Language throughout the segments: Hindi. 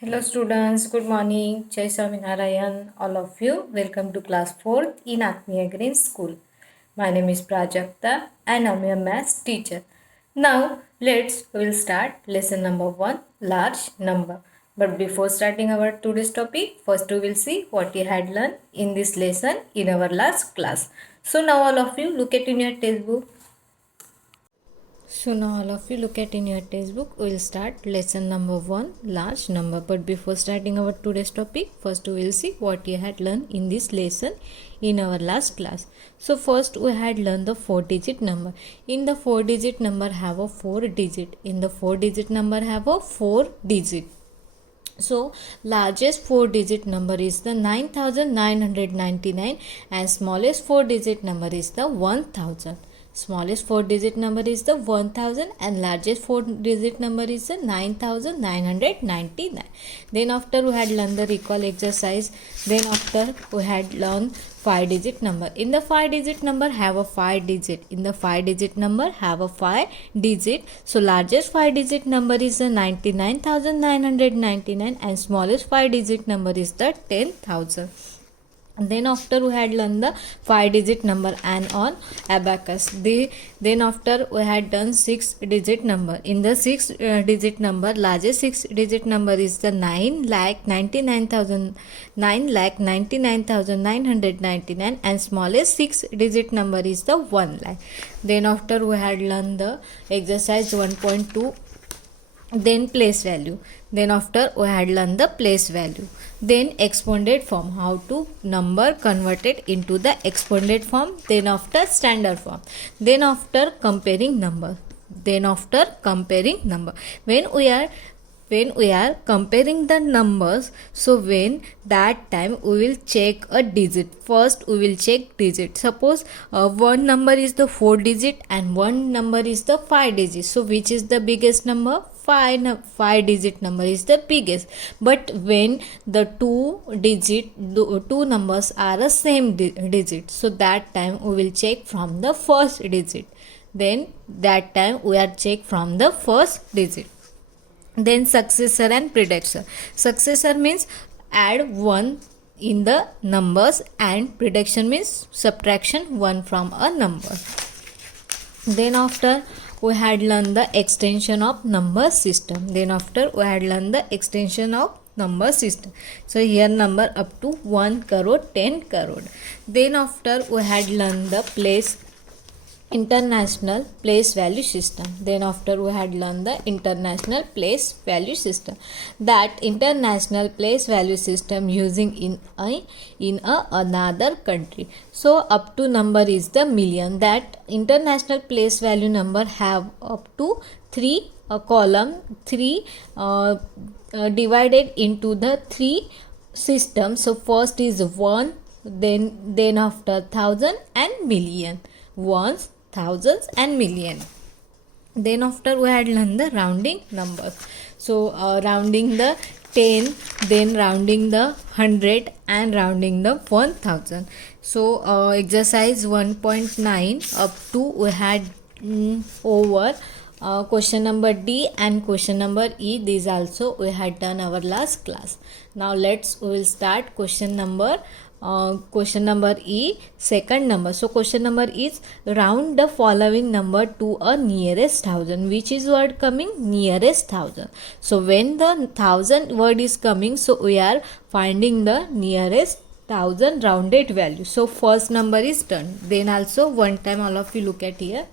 Hello students, good morning. Jai Swaminarayan, all of you. Welcome to class 4th in Atmiya Green School. My name is Prajakta and I'm your maths teacher. Now we'll start lesson number 1, large number. But before starting our today's topic, first we will see what you had learned in this lesson in our last class. So now all of you look at in your textbook. So now all of you look at in your textbook. We will start lesson number 1, large number. But before starting our today's topic, first we will see what you had learned in this lesson in our last class. So first we had learned the 4-digit number. In the 4-digit number have a 4-digit. In the 4-digit number have a 4-digit. So largest 4-digit number is the 9999 and smallest 4-digit number is the 1000. Smallest 4-digit number is the 1000 and largest 4-digit number is the 9999. Then after we had learned the recall exercise. Then after we had learned 5-digit number. In the 5-digit number have a 5-digit. In the 5-digit number have a 5-digit. So largest 5-digit number is the 99,999 and smallest 5-digit number is the 10,000. Then after we had learned the 5-digit number and on abacus. Then after we had done 6-digit number. In the 6-digit number, largest 6-digit number is the 9,99,999 and smallest 6-digit number is the 1 lakh. Then after we had learned the exercise 1.2. Then place value. Then after we had learned the place value. Then exponent form, how to number converted into the exponent form. Then after standard form. Then after comparing number. When we are comparing the numbers, so when that time we will check a digit. First we will check digit. Suppose one number is the 4-digit and one number is the 5-digit. So which is the biggest number? 5-digit number is the biggest. But when the two numbers are the same digit, so that time we will check from the first digit. Then that time we are check from the first digit. Then successor and predecessor. Successor means add 1 in the numbers and predictor means subtraction 1 from a number. Then after we had learned the extension of number system. So here number up to 1 crore, 10 crore. Then after we had learned the international place value system. Then after we had learned the international place value system. That international place value system using in another country. So up to number is the million. That international place value number have up to 3 column, 3 divided into the 3 systems. So first is 1, then after 1000 and million. Ones, thousands and million. Then after we had learned the rounding numbers. So rounding the 10, then rounding the 100 and rounding the 1000. So exercise 1.9 up to we had over question number D and question number E. These also we had done our last class. Now we will start question number E, second number. So question number is round the following number to a nearest thousand. Which is word coming? Nearest thousand. So when the 1000 word is coming, so we are finding the nearest 1000 rounded value. So first number is done. Then also one time all of you look at here.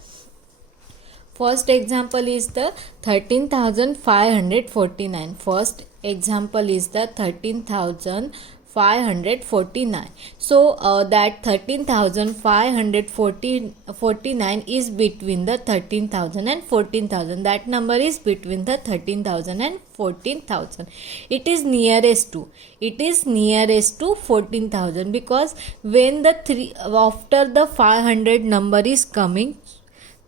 First example is the 13,549. First example is the 13,549. So that 13,549 is between the 13,000 and 14,000. That number is between the 13,000 and 14,000. It is nearest to 14,000 because when the 3 after the 500 number is coming,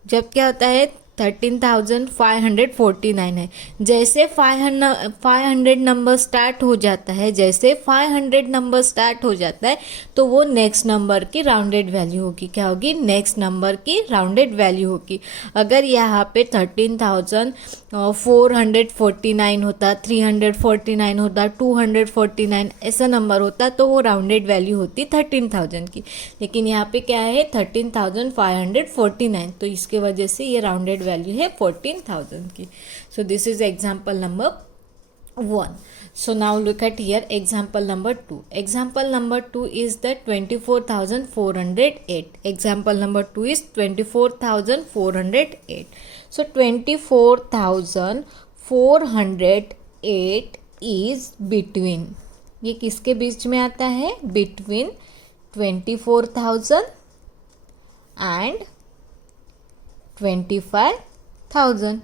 जब क्या होता है 13,549 है। जैसे 500 नंबर स्टार्ट हो जाता है, जैसे 500 नंबर स्टार्ट हो जाता है तो वो नेक्स्ट नंबर की राउंडेड वैल्यू होगी। क्या होगी? नेक्स्ट नंबर की राउंडेड वैल्यू होगी। अगर यहाँ पे 13,449 होता, 349 होता, 249 ऐसा नंबर होता तो वो राउंडेड वैल्यू होती 13,000 की। लेकिन यहाँ पे क्या है? 13,549, तो इसके वजह से ये राउंडेड वैल्यू है 14,000 की। So this is example number 1. So now look at here example number 2. Example number 2 is the 24,408. Example number 2 is 24,408. So 24,408 is between, ये किसके बीच में आता है? Between 24,000 and 25,000.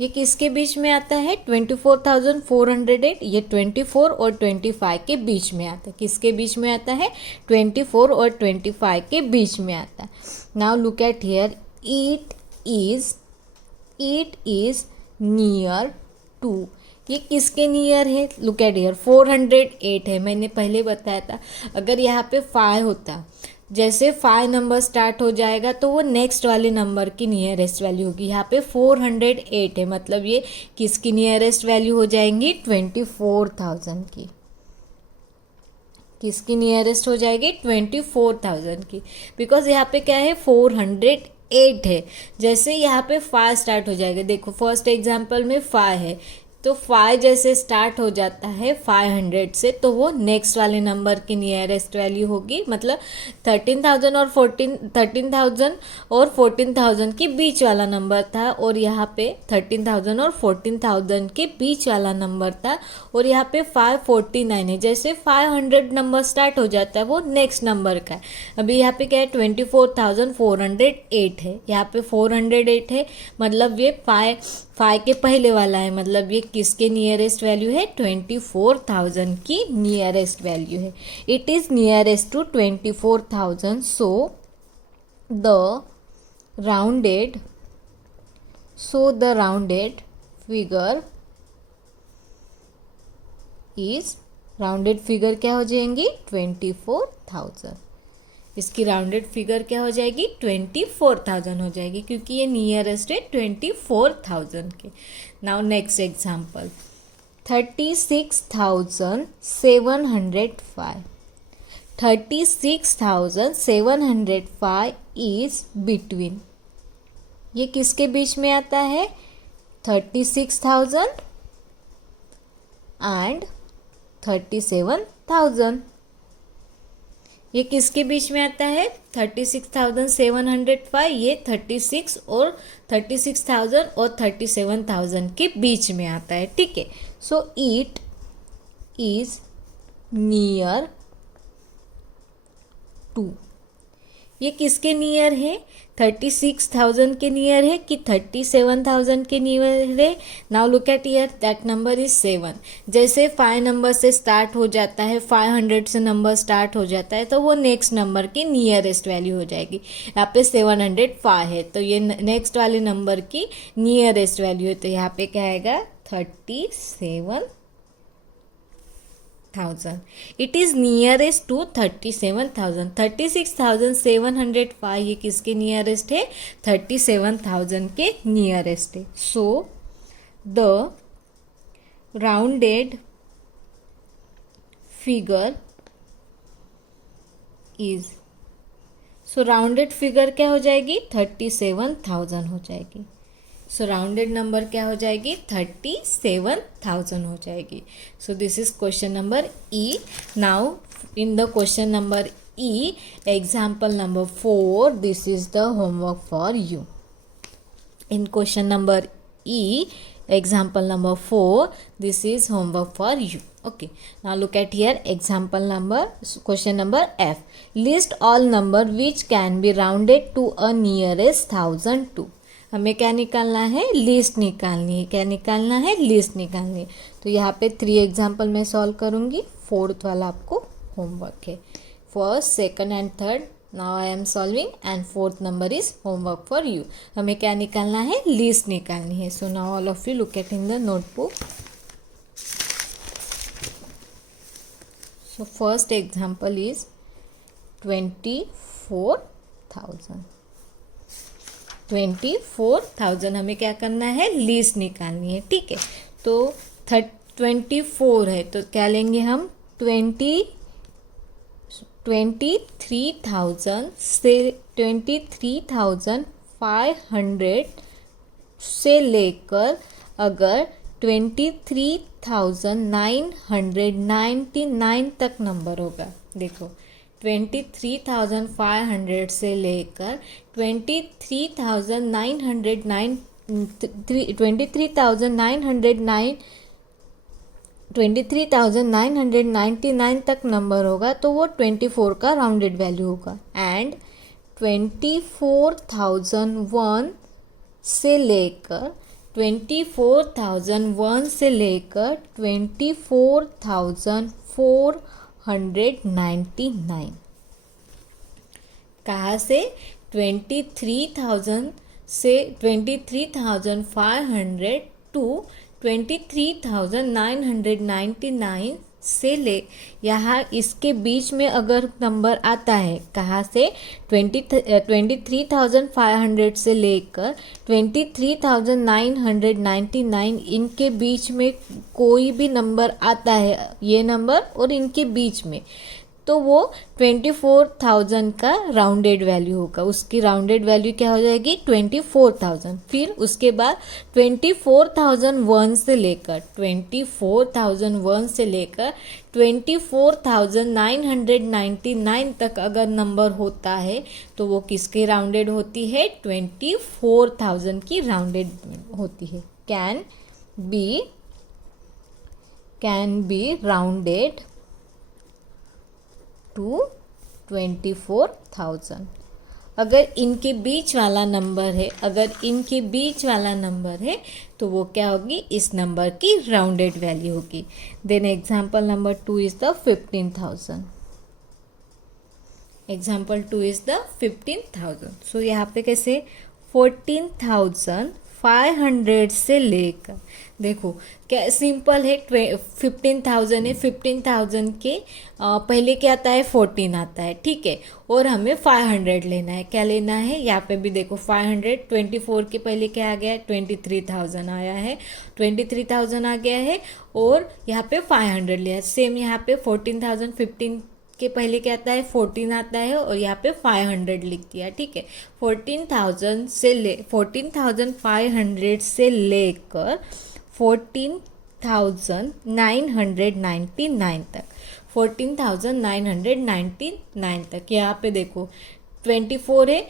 ये किसके बीच में आता है? 24,408, ये 24 और 25 के बीच में आता है। किसके बीच में आता है? 24 और 25 के बीच में आता है। Now look at here, it is near to, ये किसके नियर है? लुक एट हियर, 408 है, मैंने पहले बताया था। अगर यहाँ पे 5 होता, जैसे 5 नंबर स्टार्ट हो जाएगा तो वो नेक्स्ट वाले नंबर की नियरेस्ट वैल्यू होगी। यहाँ पे 408 है, मतलब ये किसकी नियरेस्ट वैल्यू हो जाएंगी? 24,000 की। किसकी नियरेस्ट हो जाएगी? 24,000 की। बिकॉज यहाँ पे क्या है? 408 है। जैसे यहाँ पे 5 स्टार्ट हो जाएगा, देखो फर्स्ट एग्जाम्पल में 5 है, तो 5 जैसे स्टार्ट हो जाता है 500 से तो वो नेक्स्ट वाले नंबर की नियरेस्ट वैल्यू होगी। मतलब 13,000 और 14,000 के बीच वाला नंबर था, और यहाँ पे 13,000 और 14,000 के बीच वाला नंबर था, और यहाँ पे 549 है। जैसे 500 नंबर स्टार्ट हो जाता है वो नेक्स्ट नंबर का है। अभी यहाँ पे क्या है? 24,408 है, यहाँ पे 408 है, मतलब ये 5 के पहले वाला है, मतलब ये किसके नियरेस्ट वैल्यू है? 24,000 की नियरेस्ट वैल्यू है। It is nearest to 24,000, so the rounded figure is, rounded figure क्या हो जाएंगी? 24,000। इसकी राउंडेड फिगर क्या हो जाएगी? 24,000 हो जाएगी, क्योंकि ये नियरेस्ट है 24,000 के। Now next example, 36,705. 36,705 is between, ये किसके बीच में आता है? 36,000 एंड 37,000। ये किसके बीच में आता है? 36,705, ये 36 और 36,000 और 37,000 के बीच में आता है। ठीक है, so it is near to, ये किसके नियर है? 36,000 के नियर है कि 37,000 के नियर है? Now look at here, that number is 7। जैसे 5 नंबर से स्टार्ट हो जाता है, 500 से नंबर स्टार्ट हो जाता है तो वो नेक्स्ट नंबर की नियरेस्ट वैल्यू हो जाएगी। यहाँ पे 705 है तो ये नेक्स्ट वाले नंबर की नियरेस्ट वैल्यू है, तो यहाँ पे क्या आएगा? 37,000। It is nearest to 37,000। 36,705 ये किसके नियरेस्ट है? 37,000 के नियरेस्ट है। सो the rounded figure is, so rounded figure क्या हो जाएगी? 37,000 हो जाएगी। सो राउंडेड नंबर क्या हो जाएगी? 37,000 हो जाएगी। सो this is question number E. Now in the question number E, example number 4, this is the homework for you. In question number E, example number 4, this is homework for you. Okay, now look at here, example number, question number F. List all number which can be rounded to a nearest 1002. हमें क्या निकालना है? लिस्ट निकालनी है। क्या निकालना है? लिस्ट निकालनी है। तो यहाँ पे 3 एग्जाम्पल मैं सॉल्व करूँगी, 4th वाला आपको होमवर्क है। First, second and third now I am solving and fourth number is homework for you. हमें क्या निकालना है, लीस्ट निकालनी है. So now all of you look at in the notebook. So first example is 24,000. 24,000 हमें क्या करना है, लीस्ट निकालनी है. ठीक है, तो 24 है तो क्या लेंगे हम, 23,000 से 23,500 से लेकर अगर 23,999 तक नंबर होगा. देखो 23,500 से लेकर 23,999 तक नंबर होगा तो वो 24 का राउंडेड वैल्यू होगा. एंड 24,001 से लेकर 24,499. कहाँ से, 23,000 से 23,500 टू 23,999 से ले, यहाँ इसके बीच में अगर नंबर आता है, कहाँ से, 23,500 से लेकर 23,999 इनके बीच में कोई भी नंबर आता है, ये नंबर और इनके बीच में, तो वो 24,000 का राउंडेड वैल्यू होगा. उसकी राउंडेड वैल्यू क्या हो जाएगी, 24,000. फिर उसके बाद 24,001 से लेकर 24,999 तक अगर नंबर होता है तो वो किसकी राउंडेड होती है, 24,000 की राउंडेड होती है. Can be rounded to 24,000. अगर इनके बीच वाला नंबर है, तो वो क्या होगी, इस नंबर की राउंडेड वैल्यू होगी. Then example number 2 is the 15,000. Example 2 is the 15,000. So यहाँ पे कैसे, 14,500 से लेकर, देखो क्या सिंपल है, 15,000 है, 15,000 के पहले क्या आता है, 14 आता है. ठीक है, और हमें 500 लेना है. क्या लेना है, यहाँ पे भी देखो 500, 24 के पहले क्या आ गया है, 23,000 आया है, 23,000 आ गया है, और यहाँ पे 500 लिया. सेम यहाँ पे 14,000, 15 के पहले क्या आता है, 14 आता है, और यहाँ पे 500 लिख दिया. ठीक है, 14,500 से लेकर 14,999 तक, 14,999 तक. यहाँ पे देखो 24 है,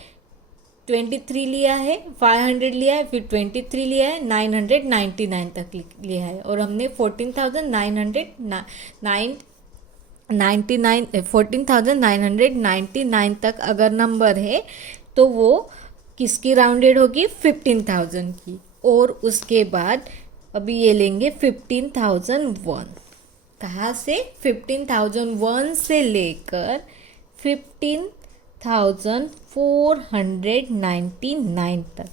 23 लिया है, 500 लिया है, फिर 23 लिया है, 999 तक लिया है, और हमने 14,999 तक अगर नंबर है तो वो किसकी राउंडेड होगी, 15,000 की. और उसके बाद अभी ये लेंगे 15,001. कहाँ से, 15,001 से लेकर 15,499 तक.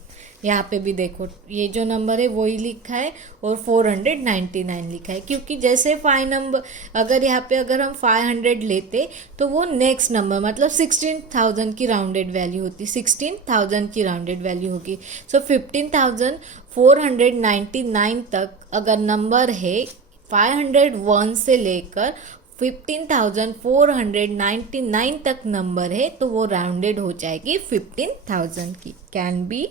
यहाँ पे भी देखो ये जो नंबर है वही लिखा है और 499 लिखा है, क्योंकि जैसे 5 नंबर अगर यहाँ पे अगर हम 500 लेते तो वो नेक्स्ट नंबर मतलब 16,000 की राउंडेड वैल्यू होती, 16,000 की राउंडेड वैल्यू होगी. सो 15,499 तक अगर नंबर है 501 से लेकर 15,499 तक नंबर है तो वो राउंडेड हो जाएगी 15,000 की. Can be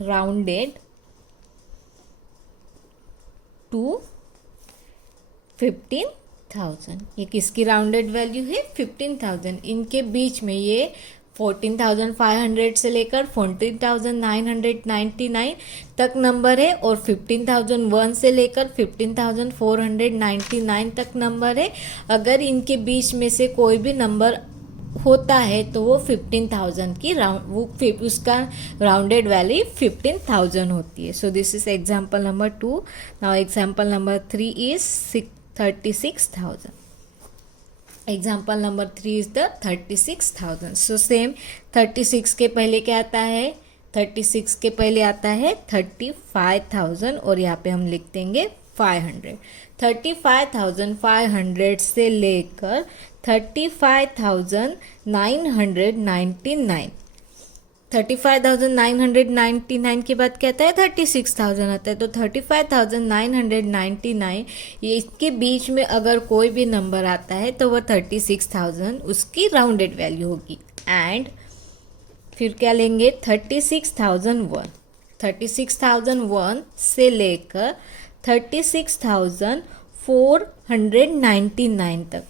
rounded to 15,000. ये किसकी राउंडेड वैल्यू है, 15,000. इनके बीच में ये 14,500 से लेकर 14,999 तक नंबर है और 15,001 से लेकर 15,499 तक नंबर है. अगर इनके बीच में से कोई भी नंबर होता है तो वो 15,000 की उसका राउंडेड वैल्यू 15,000 होती है. सो this is example number 2. Now example number 3 is 36,000. Example number 3 is the 36,000. So same 36 के पहले क्या आता है, 36 के पहले आता है 35,000 और यहाँ पे हम लिख देंगे 500. 35,500 से लेकर 35,999. 35,999 के बाद क्या आता है, 36,000 आता है. तो 35,999 ये इसके बीच में अगर कोई भी नंबर आता है तो वह 36,000 उसकी राउंडेड वैल्यू होगी. एंड फिर क्या लेंगे, 36,001. 36,001 से लेकर 36,499 तक.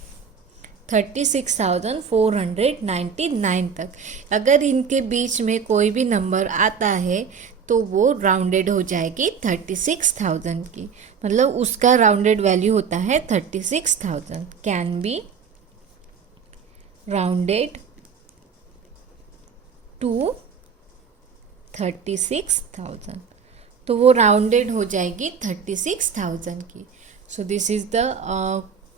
36,499 तक अगर इनके बीच में कोई भी नंबर आता है तो वो राउंडेड हो जाएगी 36,000 की. मतलब उसका राउंडेड वैल्यू होता है 36,000. Can be rounded to 36,000. तो वो राउंडेड हो जाएगी 36,000 की. So this is the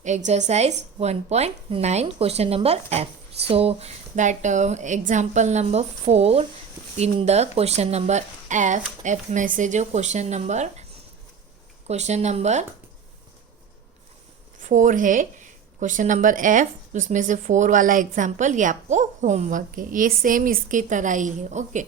exercise 1.9 question number F. So that example number 4 in the question number F में से जो question number 4 है, क्वेश्चन नंबर F उसमें से 4 वाला एग्जाम्पल ये आपको होमवर्क है. ये सेम इसकी तरह ही है. Okay,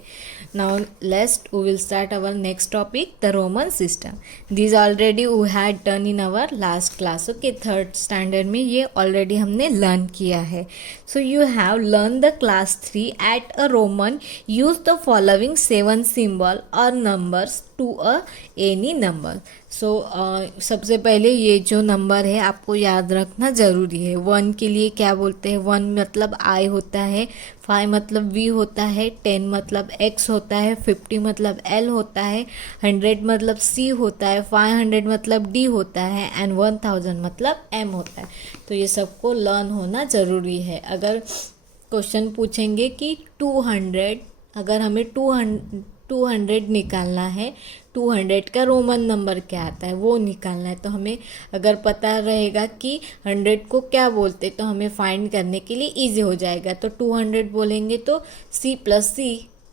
now let's we will start our next topic, the Roman system. This already we had done in our last class. Okay, 3rd standard में ये ऑलरेडी हमने लर्न किया है. So you have learn the class 3 at a Roman use the following 7 symbol और numbers to a any number. So सबसे पहले ये जो नंबर है आपको याद रखना ज़रूरी है. 1 के लिए क्या बोलते हैं, 1 मतलब I होता है, 5 मतलब V होता है, 10 मतलब X होता है, 50 मतलब L होता है, 100 मतलब C होता है, 500 मतलब D होता है एंड 1000 मतलब M होता है. तो ये सबको लर्न होना ज़रूरी है. अगर क्वेश्चन पूछेंगे कि 200, अगर हमें 200 निकालना है, 200 का रोमन नंबर क्या आता है वो निकालना है, तो हमें अगर पता रहेगा कि 100 को क्या बोलते तो हमें फाइंड करने के लिए इजी हो जाएगा. तो 200 बोलेंगे तो C +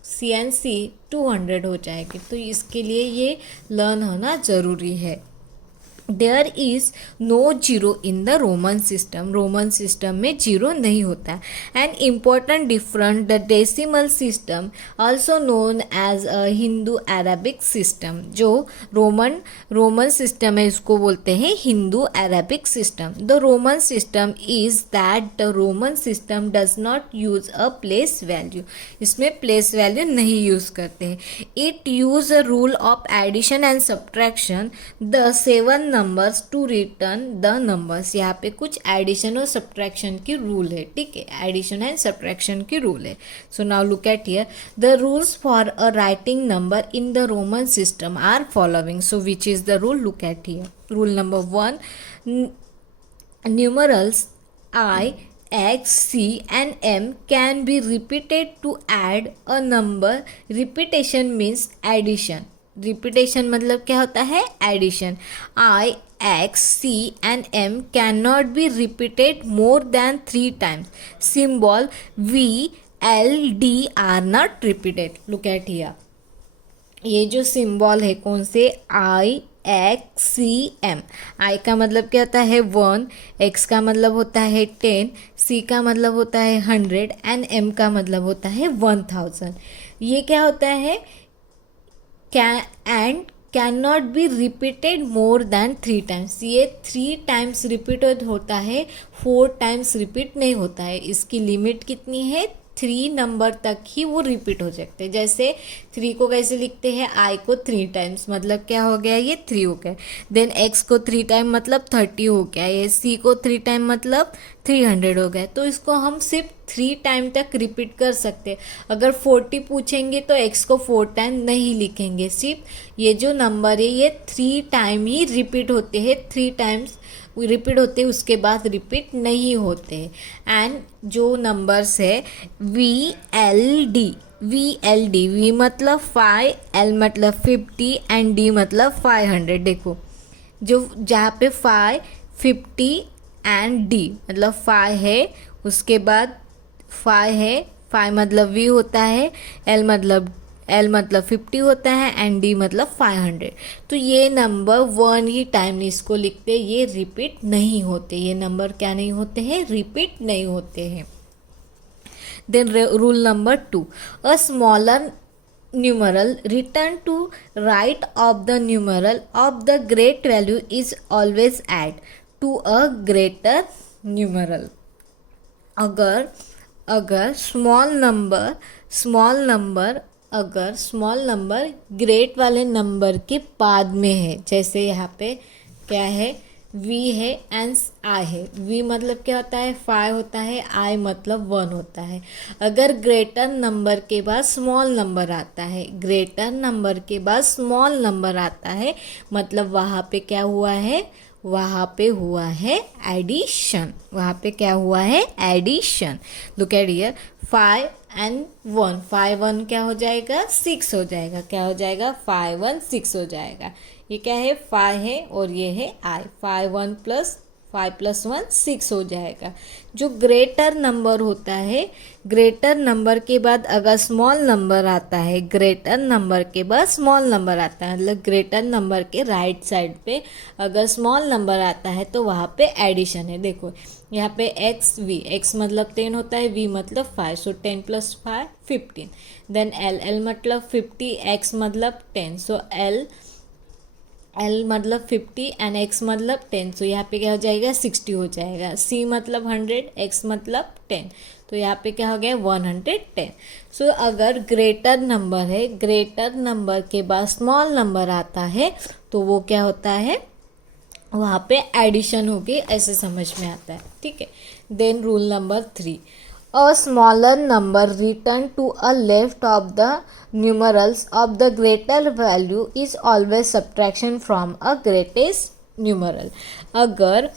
C एंड C 200 हो जाएगी. तो इसके लिए ये लर्न होना ज़रूरी है. There is no zero in the Roman system. Roman system में जीरो नहीं होता है. And important different the decimal system also known as a Hindu Arabic system. जो रोमन सिस्टम है इसको बोलते हैं Hindu Arabic system. The Roman system is that the Roman system does not use a place value. इसमें प्लेस वैल्यू नहीं यूज़ करते हैं. It use a rule of addition and subtraction the 7 numbers to return the numbers. यहाँ पे कुछ एडिशन और सब्ट्रैक्शन की रूल है. ठीक है, एडिशन एंड सब्ट्रैक्शन की रूल है. So now look at here the rules for a writing number in the Roman system are following. So which is the rule? Look at here. Rule number 1, numerals I, X, C and M can be repeated to add a number. Repetition means addition. Repetition मतलब क्या होता है? Addition. I, X, C and M cannot be repeated more than 3 times. Symbol V, L, D are not repeated. Look at here. ये जो सिंबल है कौन से? I, X, C, M. I का मतलब क्या होता है? 1. X का मतलब होता है 10. C का मतलब होता है 100 एंड M का मतलब होता है 1000. ये क्या होता है? Can not be repeated more than 3 times. ये 3 टाइम्स रिपीट होता है, 4 टाइम्स रिपीट नहीं होता है. इसकी लिमिट कितनी है? 3 नंबर तक ही वो रिपीट हो सकते हैं. जैसे 3 को कैसे लिखते हैं? I को 3 टाइम्स मतलब क्या हो गया? ये 3 हो गया. देन X को 3 टाइम मतलब 30 हो गया. ये C को 3 टाइम मतलब 300 हो गया. तो इसको हम सिर्फ 3 टाइम तक रिपीट कर सकते हैं. अगर 40 पूछेंगे तो X को 4 टाइम नहीं लिखेंगे. सिर्फ ये जो नंबर है ये 3 टाइम ही रिपीट होते हैं. 3 टाइम्स रिपीट होते हैं, उसके बाद रिपीट नहीं होते. एंड जो नंबर्स है VLD, V मतलब 5, L मतलब 50 एंड D मतलब 500. देखो जो जहाँ पे 5, 50 एंड डी, मतलब 5 है, उसके बाद 5 है, 5 मतलब वी होता है, एल मतलब 50 होता है, एंड डी मतलब 500। तो ये नंबर वन ही टाइम इसको लिखते, ये रिपीट नहीं होते, ये नंबर क्या नहीं होते हैं, रिपीट नहीं होते हैं। Then rule number 2, a smaller numeral return to right of the numeral of the great value is always add to a greater numeral। अगर अगर स्मॉल नंबर ग्रेट वाले नंबर के बाद में है, जैसे यहाँ पे क्या है, v है एंड i है। v मतलब क्या होता है, 5 होता है, i मतलब 1 होता है। अगर ग्रेटर नंबर के बाद स्मॉल नंबर आता है, ग्रेटर नंबर के बाद स्मॉल नंबर आता है, मतलब वहाँ पे क्या हुआ है, वहाँ पे हुआ है एडिशन, वहाँ पे क्या हुआ है, addition. Look at here, 5 and 1, 5 1 क्या हो जाएगा, 6 हो जाएगा, क्या हो जाएगा, 5 1 6 हो जाएगा। ये क्या है, 5 है और ये है i, 5 1 प्लस 5 प्लस 1 6 हो जाएगा। जो ग्रेटर नंबर होता है, ग्रेटर नंबर के बाद अगर स्मॉल नंबर आता है, ग्रेटर नंबर के बाद स्मॉल नंबर आता है, मतलब ग्रेटर नंबर के राइट साइड पे अगर स्मॉल नंबर आता है तो वहाँ पे एडिशन है। देखो यहाँ पे एक्स वी, एक्स मतलब 10 होता है, वी मतलब 5, सो 10 प्लस 5 15। देन एल, एल मतलब 50, एक्स मतलब 10, सो एल मतलब 50 एंड एक्स मतलब 10, तो यहाँ पे क्या हो जाएगा, 60 हो जाएगा। सी मतलब 100, एक्स मतलब 10, तो यहाँ पे क्या हो गया, 110। सो अगर ग्रेटर नंबर है, ग्रेटर नंबर के बाद स्मॉल नंबर आता है तो वो क्या होता है, वहाँ पे एडिशन होगी, ऐसे समझ में आता है, ठीक है। Then rule number 3, a smaller number return to a left of the numerals of the greater value is always subtraction from a greatest numeral। अगर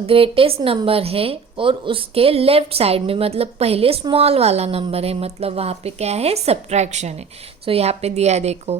ग्रेटेस्ट नंबर है और उसके लेफ्ट साइड में, मतलब पहले स्मॉल वाला नंबर है, मतलब वहाँ पे क्या है, सब्ट्रैक्शन है। सो यहाँ पे दिया है, देखो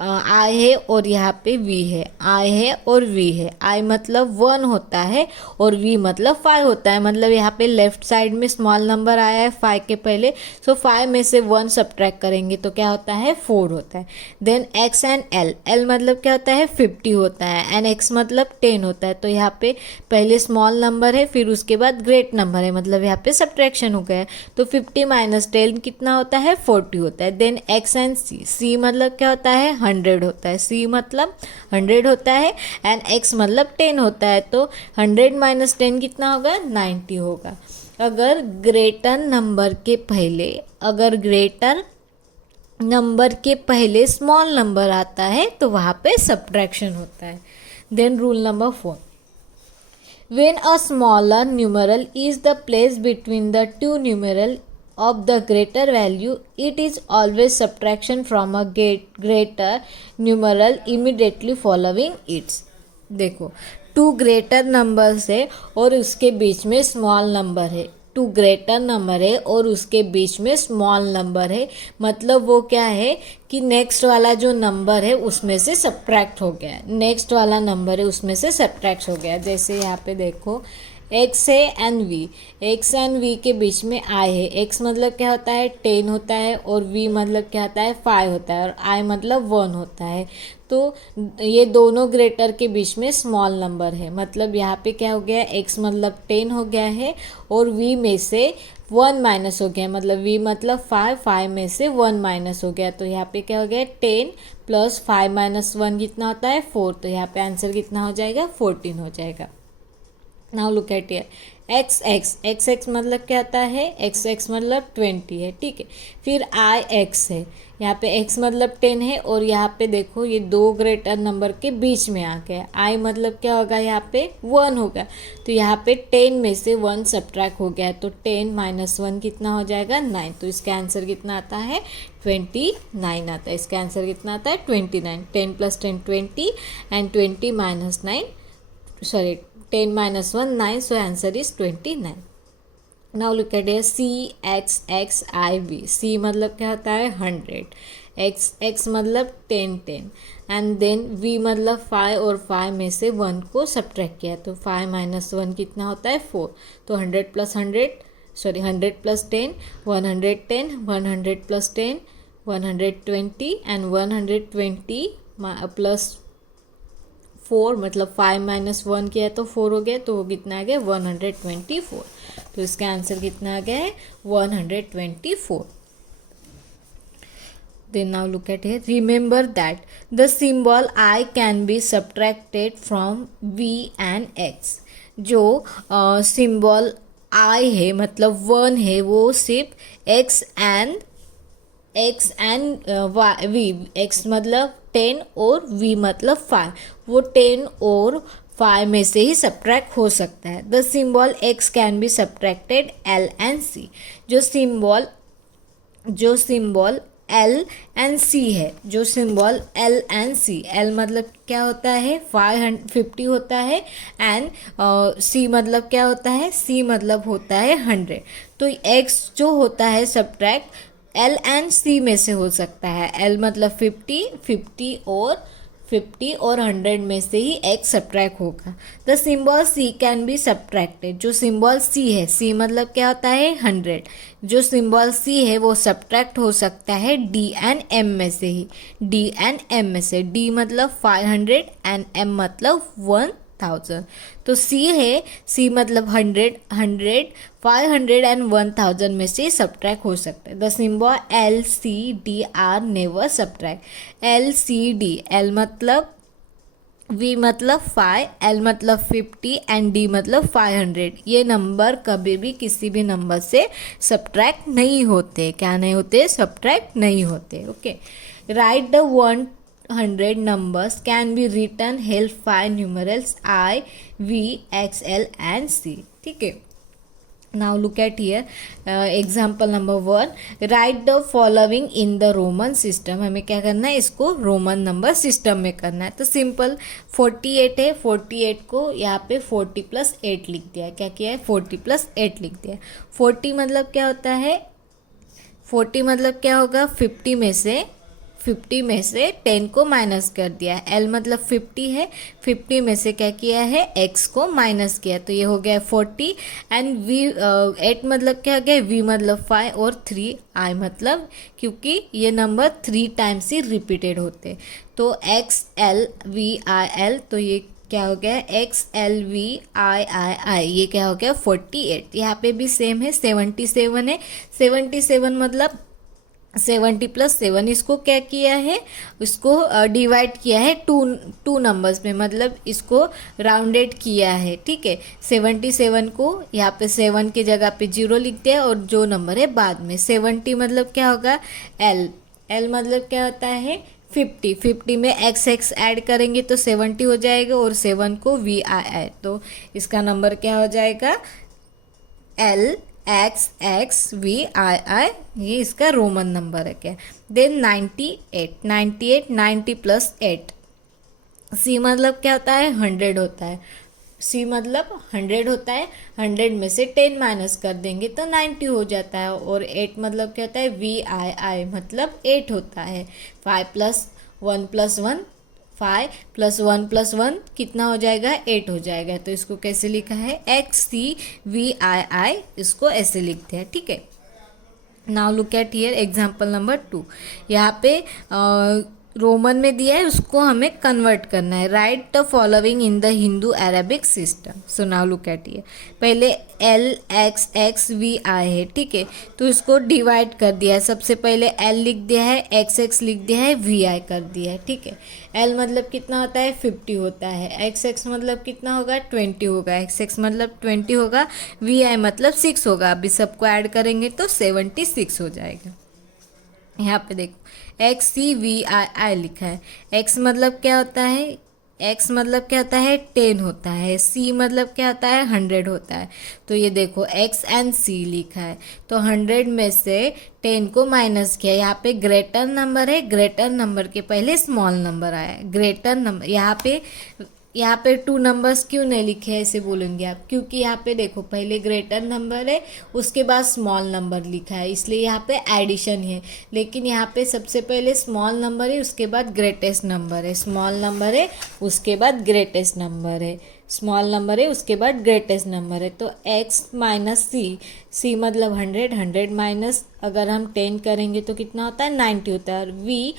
आई है और यहाँ पे वी है, आई है और वी है। आई मतलब 1 होता है और वी मतलब 5 होता है, मतलब यहाँ पे लेफ्ट साइड में स्मॉल नंबर आया है 5 के पहले, सो 5 में से 1 सब्ट्रैक्ट करेंगे तो क्या होता है, 4 होता है। देन एक्स एंड एल, एल मतलब क्या होता है, 50 होता है, एंड एक्स मतलब 10 होता है, तो यहाँ पे पहले स्मॉल नंबर है, फिर उसके बाद ग्रेट नंबर है, मतलब यहाँ पे सब्ट्रैक्शन हो गया है, तो 50 माइनस 10 कितना होता है, 40 होता है। देन एक्स एंड सी, सी मतलब क्या होता है, 100 होता है, सी मतलब 100 होता है, एंड एक्स मतलब 10 होता है, तो 100 माइनस 10 कितना होगा, 90 होगा। अगर ग्रेटर नंबर के पहले, अगर ग्रेटर नंबर के पहले स्मॉल नंबर आता है तो वहाँ पे सब्ट्रैक्शन होता है। Then rule number 4, when a smaller numeral is the place between the two numeral of the greater value, it is always subtraction from a greater numeral immediately following its। देखो, 2 ग्रेटर नंबर्स है और उसके बीच में स्मॉल नंबर है, 2 ग्रेटर नंबर है और उसके बीच में स्मॉल नंबर है, मतलब वो क्या है कि नेक्स्ट वाला जो नंबर है उसमें से सब्ट्रैक्ट हो गया, नेक्स्ट वाला नंबर है उसमें से सब्ट्रैक्ट हो गया। जैसे यहाँ पे देखो, एक्स है and V, X and V के बीच में आई है, एक्स मतलब क्या होता है, 10 होता है, और वी मतलब क्या होता है, 5 होता है, और आई मतलब 1 होता है, तो ये दोनों ग्रेटर के बीच में स्मॉल नंबर है, मतलब यहाँ पे क्या हो गया, एक्स मतलब 10 हो गया है और वी में से 1 माइनस हो गया, मतलब वी मतलब 5, 5 में से 1 माइनस हो गया, तो यहाँ पे क्या हो गया, 10 प्लस 5 माइनस 1 कितना होता है, 4, तो यहाँ पे आंसर कितना हो जाएगा, 14 हो जाएगा। Now look at here, x x, x x मतलब क्या होता है, एक्स एक्स मतलब 20 है, ठीक है। फिर आई एक्स है, यहाँ पे एक्स मतलब 10 है और यहाँ पे देखो ये 2 ग्रेटर नंबर के बीच में आ गया, आई मतलब क्या होगा, यहाँ पे 1 होगा, तो यहाँ पे 10 में से 1 सब्ट्रैक्ट हो गया, तो 10 माइनस 1 कितना हो जाएगा, 9, तो इसका आंसर कितना आता है, 29 आता है। इसका आंसर कितना आता है, 29। 10 plus 10 20 and 20 minus 9, sorry 10 minus 1 9, so answer is 29। Now look at here, C X X I V, C मतलब क्या होता है, 100, x मतलब 10 एंड देन v मतलब 5 और 5 में से 1 को सब्ट्रैक्ट किया तो 5 माइनस 1 कितना होता है 4। तो 100 plus 100 plus 10 110 100 plus 10 120 and 120 plus 4 मतलब 5 माइनस 1 किया तो 4 हो गया तो वो कितना आ गया 124। तो इसका आंसर कितना आ गया है 124। Then now look at here. Remember that the symbol I can be subtracted from v and x. जो सिंबल I है मतलब 1 है वो सिर्फ x and v, x मतलब 10 और v मतलब 5, वो 10 और 5 में से ही सब्ट्रैक्ट हो सकता है। The symbol x can be subtracted l and c। जो सिंबल L एंड C है, जो symbol L and C, L मतलब क्या होता है 550 होता है एंड C मतलब क्या होता है, C मतलब होता है 100। तो X जो होता है सब्ट्रैक्ट L एंड C में से हो सकता है। L मतलब 50 और 100 में से ही x सब्ट्रैक्ट होगा। The symbol C can be subtracted. जो सिंबल C है, C मतलब क्या होता है 100, जो सिंबल C है वो सब्ट्रैक्ट हो सकता है D एंड M में से ही। D एंड M में से, D मतलब 500 एंड M मतलब 1000। तो C है, C मतलब 100 500 एंड 1000 में से सब्ट्रैक्ट हो सकता है। The symbol LCD are never subtract. LCD, L मतलब V मतलब 5, L मतलब 50 एंड D मतलब 500, ये नंबर कभी भी किसी भी नंबर से सब्ट्रैक्ट नहीं होते। क्या नहीं होते? सब्ट्रैक्ट नहीं होते। Okay, right the 100 numbers can be written help by numerals I, V, X, L and C। ठीक है, now look at here example number 1, write the following in the Roman system। हमें क्या करना है, इसको रोमन नंबर सिस्टम में करना है। तो सिंपल 48 है, 48 को यहाँ पे 40 प्लस 8 लिख दिया है। क्या किया है, 40 प्लस 8 लिख दिया है। 40 मतलब क्या होता है, 40 मतलब क्या होगा, 50 में से 10 को माइनस कर दिया है। L मतलब 50 है, 50 में से क्या किया है, x को माइनस किया तो ये हो गया 40 एंड v 8 मतलब क्या हो गया, v मतलब 5 और 3 i मतलब, क्योंकि ये नंबर 3 टाइम्स ही रिपीटेड होते तो x l v i l, तो ये क्या हो गया x l v i i i, ये क्या हो गया 48। यहाँ पे भी सेम है, 77 है, 77 मतलब 70 प्लस 7, इसको क्या किया है, इसको डिवाइड किया है टू नंबर्स में, मतलब इसको राउंडेड किया है। ठीक है, 77 को यहाँ पे 7 की जगह पे 0 लिख दिया और जो नंबर है बाद में। 70 मतलब क्या होगा, L मतलब क्या होता है 50 में x ऐड करेंगे तो 70 हो जाएगा और 7 को v i i, तो इसका नंबर क्या हो जाएगा L एक्स एक्स वी आई आई, ये इसका रोमन नंबर है। क्या, देन 98 90 प्लस 8, सी मतलब क्या होता है 100 होता है, सी मतलब 100 होता है, 100 में से 10 माइनस कर देंगे तो 90 हो जाता है। और 8 मतलब क्या होता है, वी आई आई मतलब 8 होता है। 5 प्लस 1 प्लस 1, 5 प्लस 1 प्लस 1 कितना हो जाएगा, 8 हो जाएगा। तो इसको कैसे लिखा है, XCVII, इसको ऐसे लिखते हैं। ठीक है, now look at here example number 2। यहाँ पे रोमन में दिया है, उसको हमें कन्वर्ट करना है। Right the following in the Hindu Arabic system. So now look at here, पहले LXXVI है। ठीक है, तो इसको डिवाइड कर दिया है। सबसे पहले L लिख दिया है, XX लिख दिया है, VI कर दिया है। ठीक है, L मतलब कितना होता है 50 होता है, XX मतलब कितना होगा 20 होगा, XX मतलब 20 होगा, VI मतलब 6 होगा। अभी सबको ऐड करेंगे तो 76 हो जाएगा। यहाँ पे देखो XCVII लिखा है। X मतलब क्या होता है, X मतलब क्या होता है 10 होता है, C मतलब क्या होता है 100 होता है। तो ये देखो X एंड C लिखा है, तो 100 में से 10 को माइनस किया। यहाँ पे ग्रेटर नंबर है, ग्रेटर नंबर के पहले स्मॉल नंबर आया है। ग्रेटर नंबर यहाँ पे 2 नंबर्स क्यों नहीं लिखे हैं ऐसे बोलेंगे आप, क्योंकि यहाँ पे देखो पहले ग्रेटर नंबर है उसके बाद स्मॉल नंबर लिखा है, इसलिए यहाँ पे एडिशन है। लेकिन यहाँ पे सबसे पहले स्मॉल नंबर है उसके बाद ग्रेटेस्ट नंबर है, स्मॉल नंबर है उसके बाद ग्रेटेस्ट नंबर है, स्मॉल नंबर है उसके बाद ग्रेटेस्ट नंबर है। तो x माइनस सी मतलब 100, 100 माइनस अगर हम 10 करेंगे तो कितना होता है 90 होता है। और वी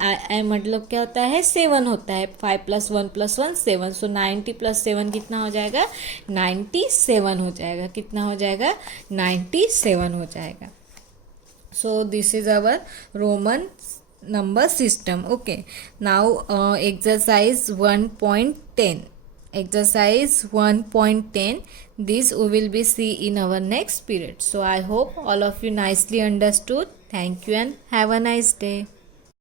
आई मतलब क्या होता है 7 होता है, 5 + 1 + 1 7, सो 90 + 7 कितना हो जाएगा 97 हो जाएगा, कितना हो जाएगा 97 हो जाएगा। So this is our Roman number system. Okay, now exercise 1.10, exercise 1.10, this we will be see in our next period. So I hope all of you nicely understood. Thank you and have a nice day.